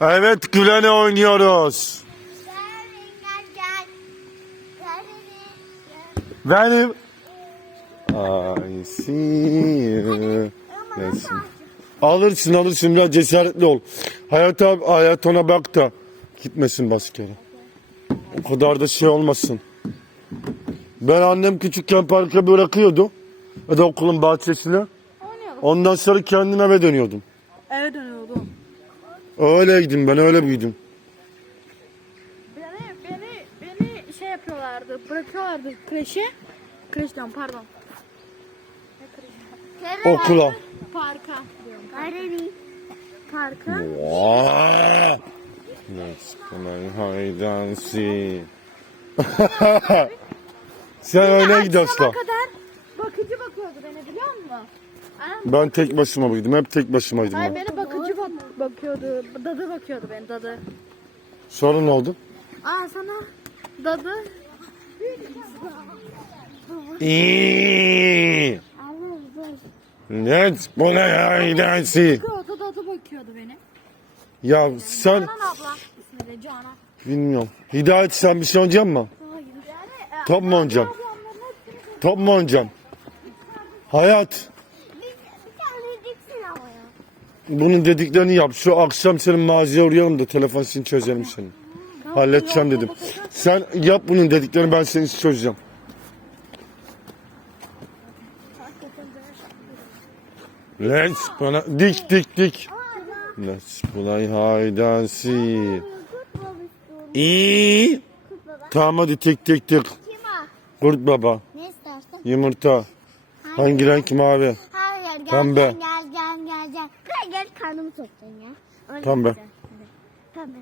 Evet Gülen'e oynuyoruz. Benim. I see you. Yes. Alırsın alırsın biraz cesaretli ol. Hayata, hayat ona bak da gitmesin baskere. O kadar da şey olmasın. Ben annem küçükken parka bırakıyordu. Ya da okulun bahçesine. Ondan sonra kendim eve dönüyordum. Eve dönüyordum. Öyleydim ben öyle büyüdüm. Beni, beni, beni şey yapıyorlardı, bırakıyorlardı kreşe. Kreş diyorum pardon. Okula. Parka diyorum. Parka. Let's hide and seek. Sen öyle gidiyorsun. Akşama kadar bakıcı bakıyordu beni biliyor musun? Ben tek başıma büyüdüm. Hep tek başımaydım Hayır ben. beni bakıyordu. Dadı bakıyordu beni dadı. Sonra ne oldu? Aa sana dadı. İyi. Let's play hide and seek. Bakıyordu dadı bakıyordu beni. Ya sen Canan abla. İsmi de Canan. bilmiyorum. Hidayet sen bir şey oynayacak mı? Top mu oynayacaksın? Top mu oynayacaksın? Hayat. Bunun dediklerini yap. Şu akşam senin mağazaya uğrayalım da telefon seni çözelim seni. Halledeceğim dedim. Sen yap bunun dediklerini ben seni çözeceğim. Let's bana dik dik dik. Let's play hide and seek. İyi. Tamam hadi tek tek tek. Kurt baba. Ne istersen? Yumurta. Hangi renk mavi? Hayır gel Pembe. gel gel gel gel gel. Gel gel karnımı soktun ya. Öyle Pembe. Pembe.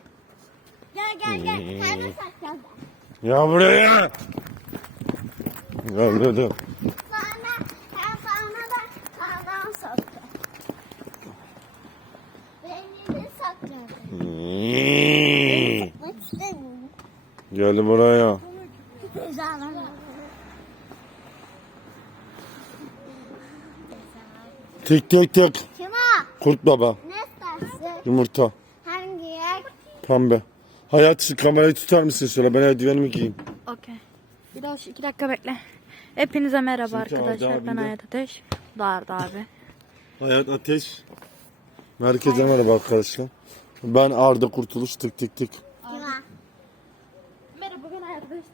Gel gel gel sok gel. Ya buraya. Gel dedim. Bana sen bana da karnımı soktu. Beni de sokladı. İyi. Bak istemiyorum. Gel buraya. Tek tek. Kime? Kurt baba. Yumurta. Hangi yer? Pembe. Hayat şu kamerayı tutar mısın şöyle? Ben eldivenimi giyeyim. Okey. Bir daha şu iki dakika bekle. Hepinize merhaba Çünkü arkadaşlar. Ben Hayat Ateş. Darda abi. Hayat Ateş. Merkeze merhaba arkadaşlar. Ben Arda Kurtuluş tık tık tık. Merhaba ben Hayat Ateş.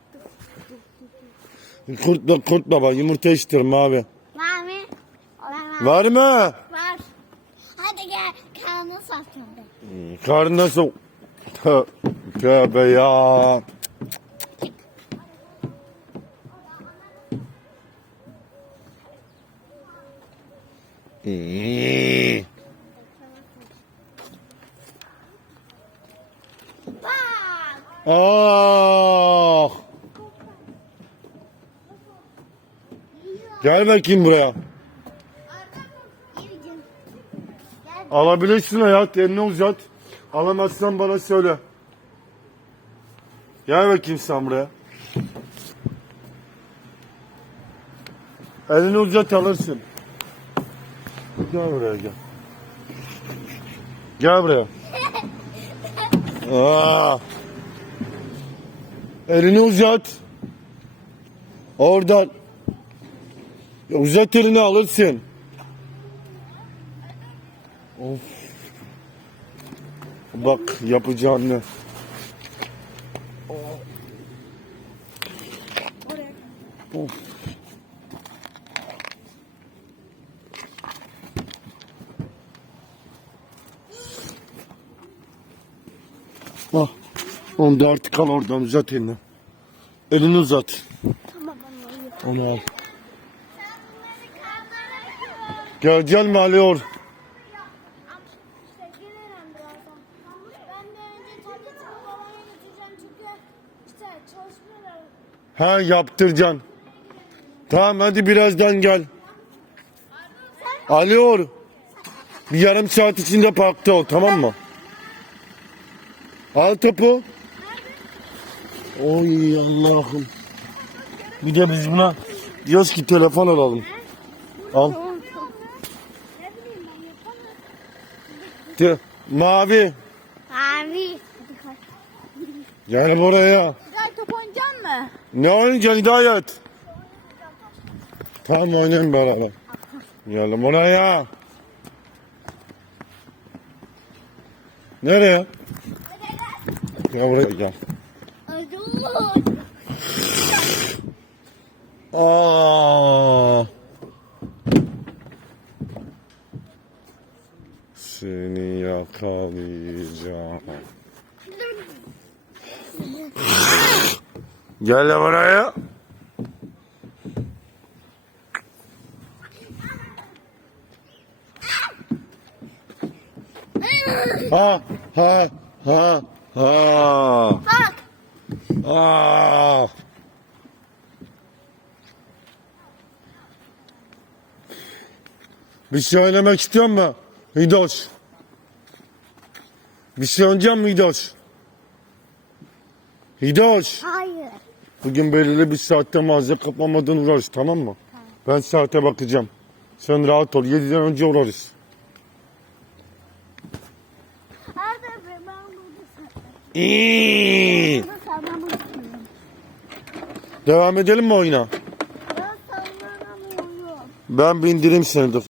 Kurt, kurt baba yumurta istiyorum abi. Var mı? Var mı? Soktun. Karnına sok. Tö- Tövbe ya. Bak. Ah. Gel bakayım buraya. Alabilirsin hayat elini uzat. Alamazsan bana söyle. Gel bakayım sen buraya. Elini uzat alırsın. Gel buraya gel. Gel buraya. Aa. Elini uzat. Oradan. Uzat elini alırsın. Of. Bak yapacağını. Of. Ah. Onu da artık al oradan uzat elini. Elini uzat. Tamam. Onu al. Gel gel mi alıyor? Ha yaptıracaksın. Tamam hadi birazdan gel. Alıyor. Bir yarım saat içinde parkta ol tamam mı? Al topu. Oy Allah'ım. Bir de biz buna diyoruz ki telefon alalım. Al. De, mavi. Mavi. Gel buraya. Gel top oynayacak mı? Ne oynayacaksın Hidayet? Tamam oynayalım beraber. Gel buraya. Nereye? Gel buraya gel. Aa. Seni yakalayacağım. Gel buraya. Ha ha ha ha. Bak. Aa. Bir şey oynamak istiyor mu? Hidoş. Bir şey oynayacak mı Hidoş? Hidoş. Hayır. Bugün belirli bir saatte mağaza kapamadan uğrarız tamam mı? Ben saate bakacağım. Sen rahat ol. 7'den önce uğrarız. Be ben burada. Devam edelim mi oyuna? Ben bindireyim seni dur.